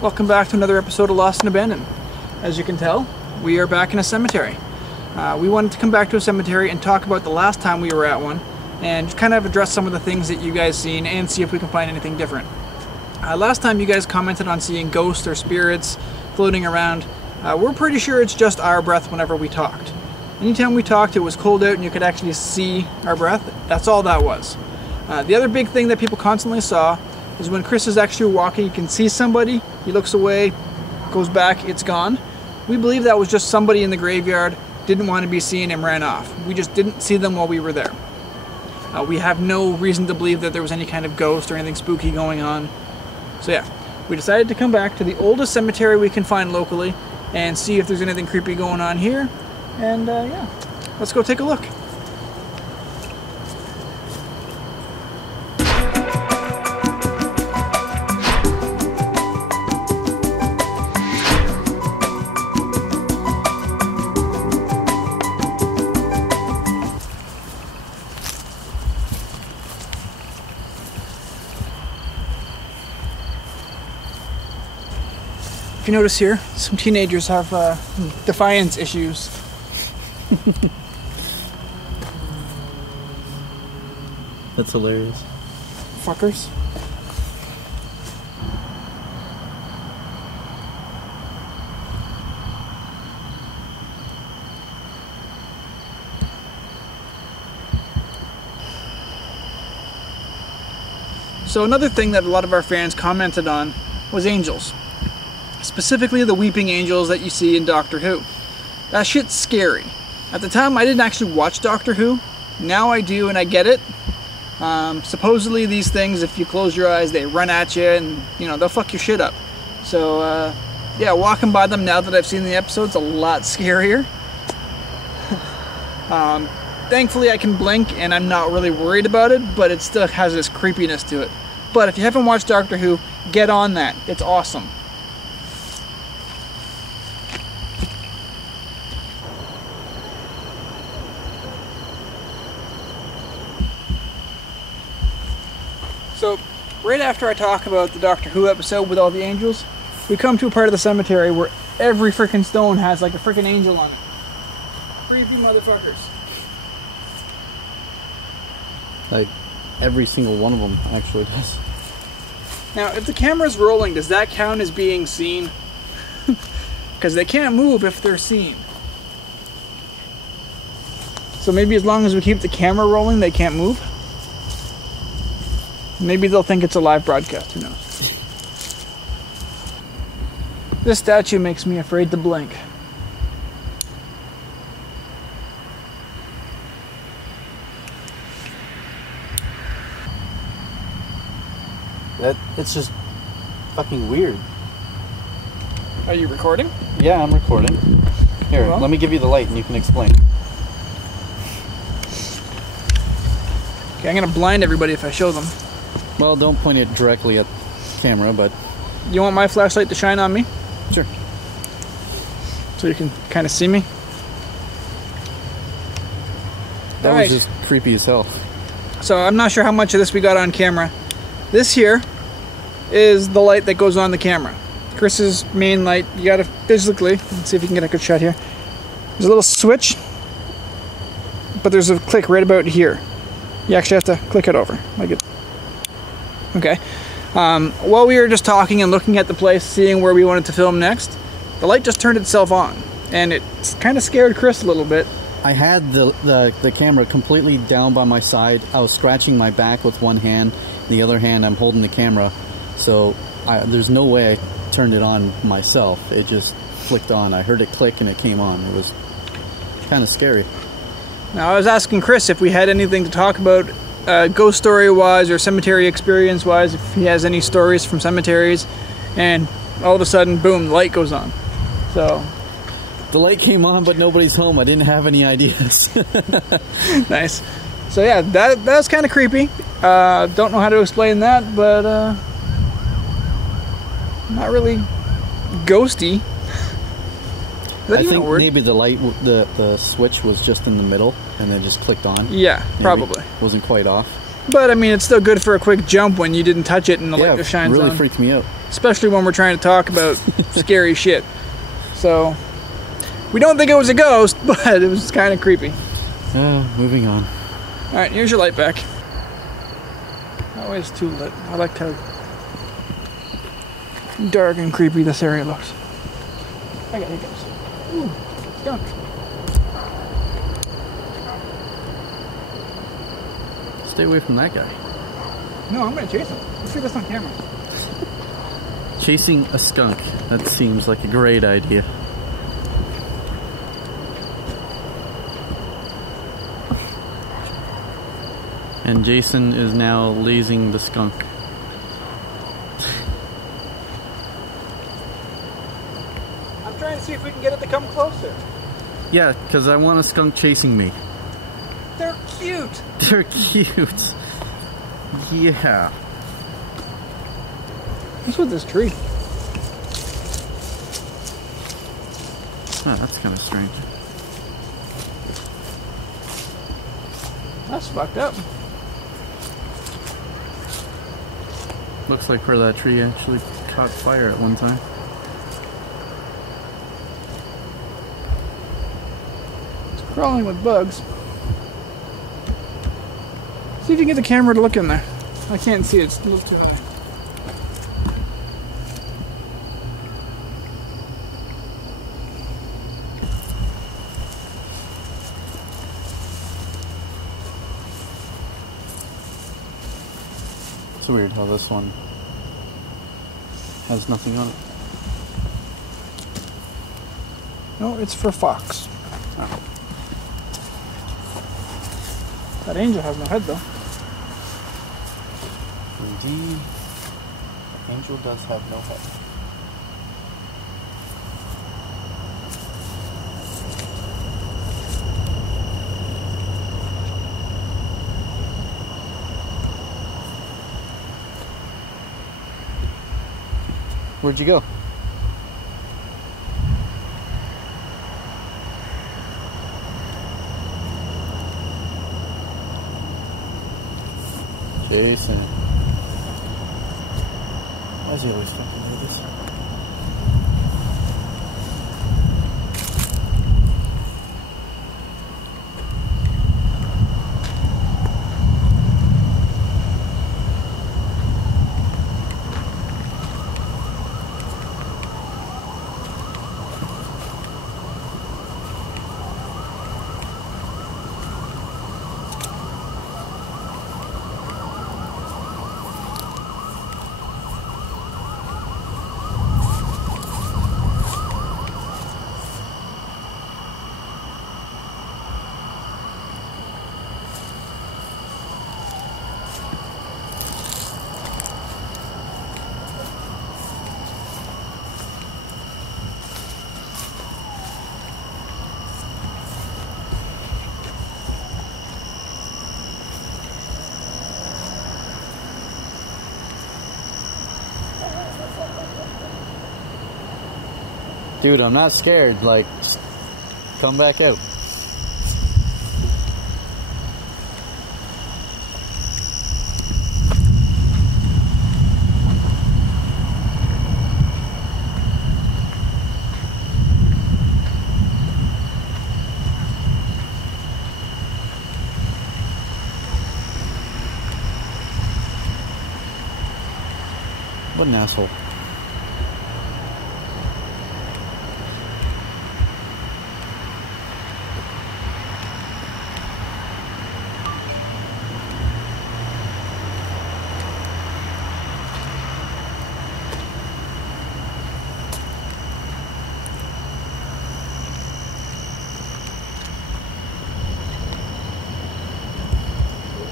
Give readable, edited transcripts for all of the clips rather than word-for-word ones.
Welcome back to another episode of Lost and Abandoned. As you can tell, we are back in a cemetery. We wanted to come back to a cemetery and talk about the last time we were at one and just kind of address some of the things that you guys seen and see if we can find anything different. Last time you guys commented on seeing ghosts or spirits floating around. We're pretty sure it's just our breath whenever we talked. Anytime we talked, it was cold out and you could actually see our breath. That's all that was. The other big thing that people constantly saw is when Chris is actually walking, you can see somebody, he looks away, goes back, it's gone. We believe that was just somebody in the graveyard, didn't want to be seen and ran off. We just didn't see them while we were there. We have no reason to believe that there was any kind of ghost or anything spooky going on. So yeah, we decided to come back to the oldest cemetery we can find locally and see if there's anything creepy going on here. And yeah, let's go take a look. If you notice here, some teenagers have defiance issues. That's hilarious. Fuckers. So another thing that a lot of our fans commented on was angels. Specifically the weeping angels that you see in Doctor Who. That shit's scary. At the time I didn't actually watch Doctor Who. Now I do and I get it. Supposedly these things, if you close your eyes, they run at you and, you know, they'll fuck your shit up. So yeah, walking by them now that I've seen the episode's a lot scarier. Thankfully I can blink and I'm not really worried about it, but it still has this creepiness to it. But if you haven't watched Doctor Who, get on that. It's awesome. So, right after I talk about the Doctor Who episode with all the angels, we come to a part of the cemetery where every freaking stone has like a freaking angel on it. Creepy motherfuckers. Like, every single one of them actually does. Now, if the camera's rolling, does that count as being seen? Because they can't move if they're seen. So maybe as long as we keep the camera rolling, they can't move? Maybe they'll think it's a live broadcast, who knows. This statue makes me afraid to blink. It's just fucking weird. Are you recording? Yeah, I'm recording. Here, Well, let me give you the light and you can explain. Okay, I'm gonna blind everybody if I show them. Well, don't point it directly at the camera, but... You want my flashlight to shine on me? Sure. So you can kind of see me? That Alright. was just creepy as hell. So I'm not sure how much of this we got on camera. This here is the light that goes on the camera. Chris's main light. You gotta physically, let's see if you can get a good shot here. There's a little switch, but there's a click right about here. You actually have to click it over, like it. Okay. While we were just talking and looking at the place, seeing where we wanted to film next, the light just turned itself on, and it kind of scared Chris a little bit. I had the camera completely down by my side. I was scratching my back with one hand. The other hand, I'm holding the camera. So there's no way I turned it on myself. It just flicked on. I heard it click and it came on. It was kind of scary. Now, I was asking Chris if we had anything to talk about ghost story-wise or cemetery experience-wise, if he has any stories from cemeteries, and all of a sudden, boom, the light goes on. So... The light came on, but nobody's home. I didn't have any ideas. Nice. So yeah, that was kind of creepy. Don't know how to explain that, but not really ghosty. I think maybe the light, the switch was just in the middle, and then just clicked on. Yeah, Maybe. probably. Wasn't quite off. But I mean, it's still good for a quick jump when you didn't touch it and the light just shines really on. freaked me out. Especially when we're trying to talk about scary shit. So, we don't think it was a ghost, but it was kind of creepy. Moving on. Alright, here's your light back. Always too lit. I like how dark and creepy this area looks. I got hiccups. Ooh, skunk. Stay away from that guy. No, I'm gonna chase him. Let's see this on camera. Chasing a skunk. That seems like a great idea. And Jason is now lasing the skunk. I'm trying to see if we can get it to come closer. Yeah, because I want a skunk chasing me. They're cute. They're cute. Yeah. What's with this tree? Oh, that's kind of strange. That's fucked up. Looks like where that tree actually caught fire at one time. It's crawling with bugs. See if you can get the camera to look in there. I can't see it, it's a little too high. It's weird how this one has nothing on it. No, it's for fox. Oh. That angel has no head though. Indeed, the angel does have no head. Where'd you go? Jason. Why is he always fucking like this? Dude, I'm not scared. Like, just come back out. What an asshole.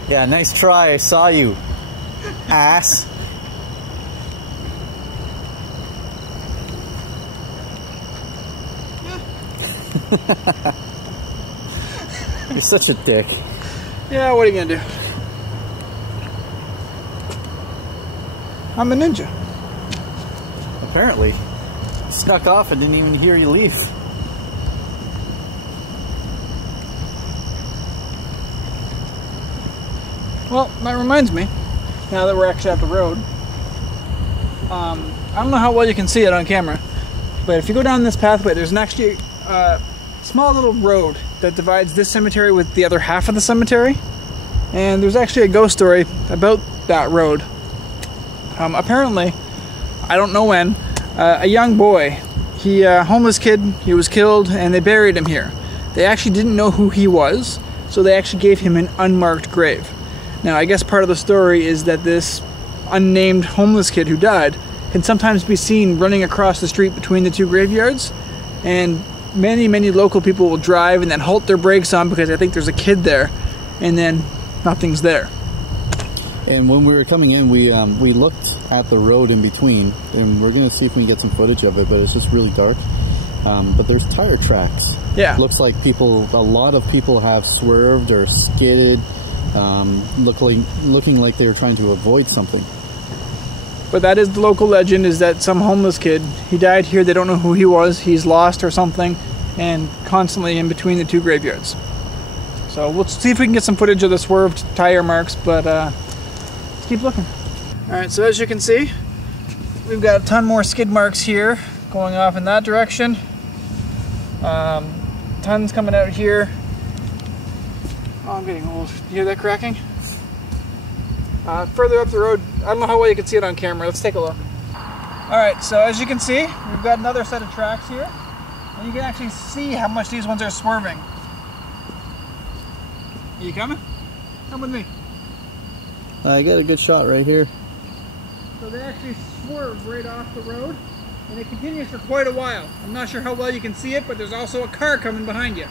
Yeah, nice try. I saw you, ass. You're such a dick. Yeah, what are you gonna do? I'm a ninja. Apparently. Snuck off and didn't even hear you leave. Well, that reminds me, now that we're actually at the road, I don't know how well you can see it on camera, but if you go down this pathway, there's actually a small little road that divides this cemetery with the other half of the cemetery, and there's actually a ghost story about that road. Apparently, I don't know when, a young boy, homeless kid, he was killed and they buried him here. They actually didn't know who he was, so they actually gave him an unmarked grave. Now, I guess part of the story is that this unnamed homeless kid who died can sometimes be seen running across the street between the two graveyards, and many local people will drive and then halt their brakes on because I think there's a kid there, and then nothing's there. And when we were coming in, we looked at the road in between, and we're going to see if we can get some footage of it, but it's just really dark. But there's tire tracks. Yeah. Looks like a lot of people have swerved or skidded, looking like they were trying to avoid something. But that is the local legend, is that some homeless kid, he died here, they don't know who he was, he's lost or something, and constantly in between the two graveyards. So we'll see if we can get some footage of the swerved tire marks, but let's keep looking. Alright, so as you can see, we've got a ton more skid marks here, going off in that direction. Tons coming out here. Oh, I'm getting old. You hear that cracking? Further up the road, I don't know how well you can see it on camera. Let's take a look. Alright, so as you can see, we've got another set of tracks here. And you can actually see how much these ones are swerving. Are you coming? Come with me. I got a good shot right here. So they actually swerve right off the road, and it continues for quite a while. I'm not sure how well you can see it, but there's also a car coming behind you.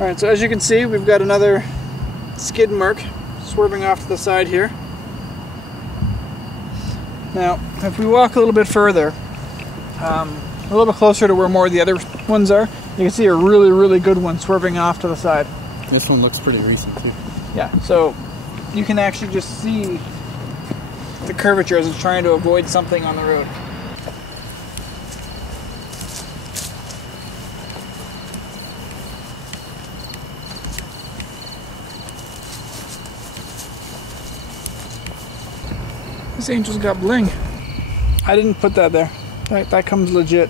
Alright, so as you can see, we've got another skid mark swerving off to the side here. Now, if we walk a little bit further, a little bit closer to where more of the other ones are, you can see a really good one swerving off to the side. This one looks pretty recent too. Yeah, so you can actually just see the curvature as it's trying to avoid something on the road. This angel's got bling. I didn't put that there. That comes legit.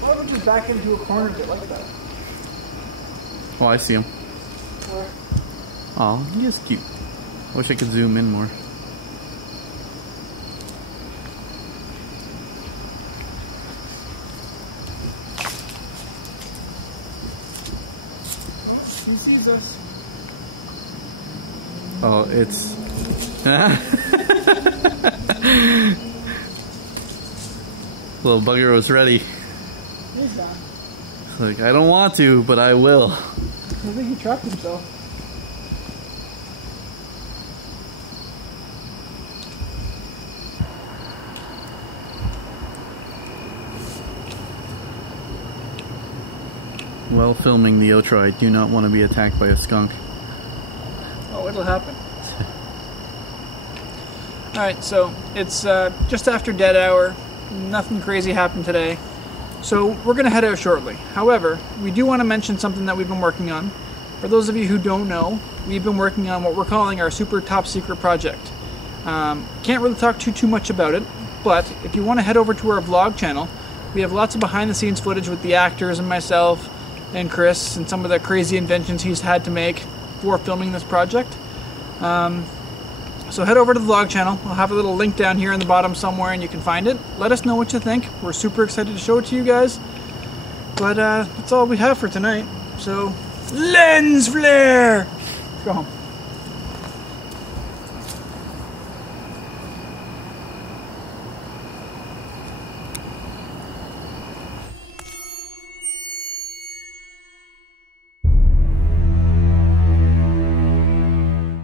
Why don't you back into a corner a bit like that? Oh, I see him. Where? Oh, he is cute. I wish I could zoom in more. Oh, he sees us. Oh, it's... Little bugger was ready. He's gone. It's like, I don't want to, but I will. I think he trapped himself. While filming the outro, I do not want to be attacked by a skunk. Oh, it'll happen. Alright, so it's just after dead hour. Nothing crazy happened today. So we're going to head out shortly. However, we do want to mention something that we've been working on. For those of you who don't know, we've been working on what we're calling our super top secret project. Can't really talk too much about it, but if you want to head over to our vlog channel, we have lots of behind the scenes footage with the actors and myself and Chris and some of the crazy inventions he's had to make for filming this project. So head over to the vlog channel. I'll have a little link down here in the bottom somewhere and you can find it. Let us know what you think. We're super excited to show it to you guys. But that's all we have for tonight. So, lens flare! Let's go home.